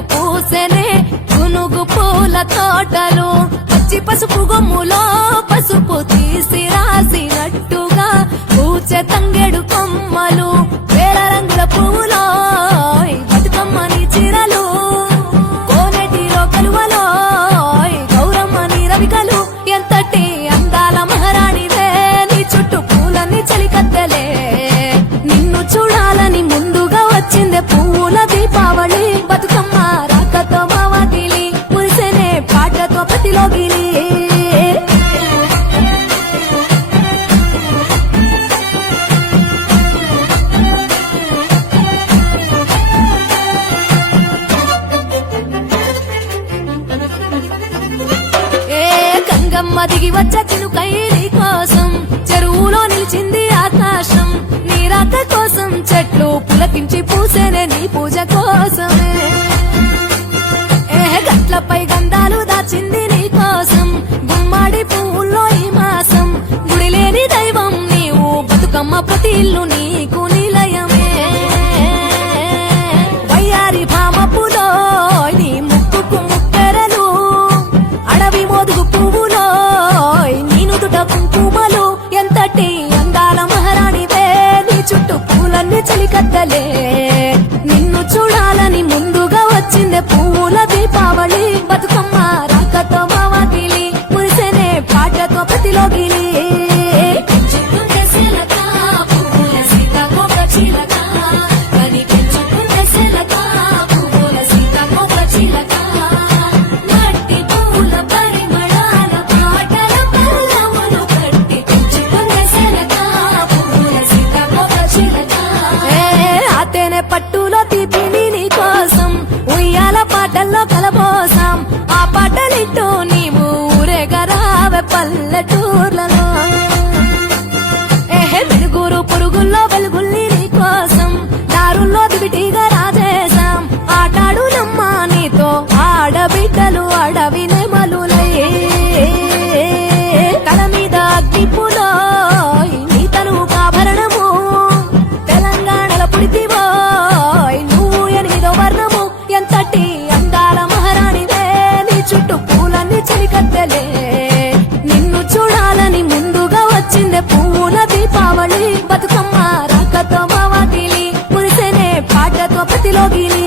చుట్టూ పూసెనే గునుగు పూల తోటలు. పచ్చి పసుపు గొమ్ములో పసుపు తీసి రాసినట్టుగా పూచె తంగెడు కొమ్మలు. వేల రంగుల పువ్వులో అమ్మ దిగి వచ్చ చిలుకైలి కోసం చెరువులో నిలిచింది ఆకాశం నీ రాక కోసం చెట్లు పులకించి పూసేనే నీ పూజ కోసం. చలికత్తలే నిన్ను చూడాలని ముందుగా వచ్చిందే పువ్వుల ఆతేనే పట్టులో తీపిని నీ కోసం. ఉయ్యాల పాటల్లో కలబోసాం. ఆ పాటలిట్టు నీవు ఊరేగరావే పల్లెటూర్లలో. লগিনি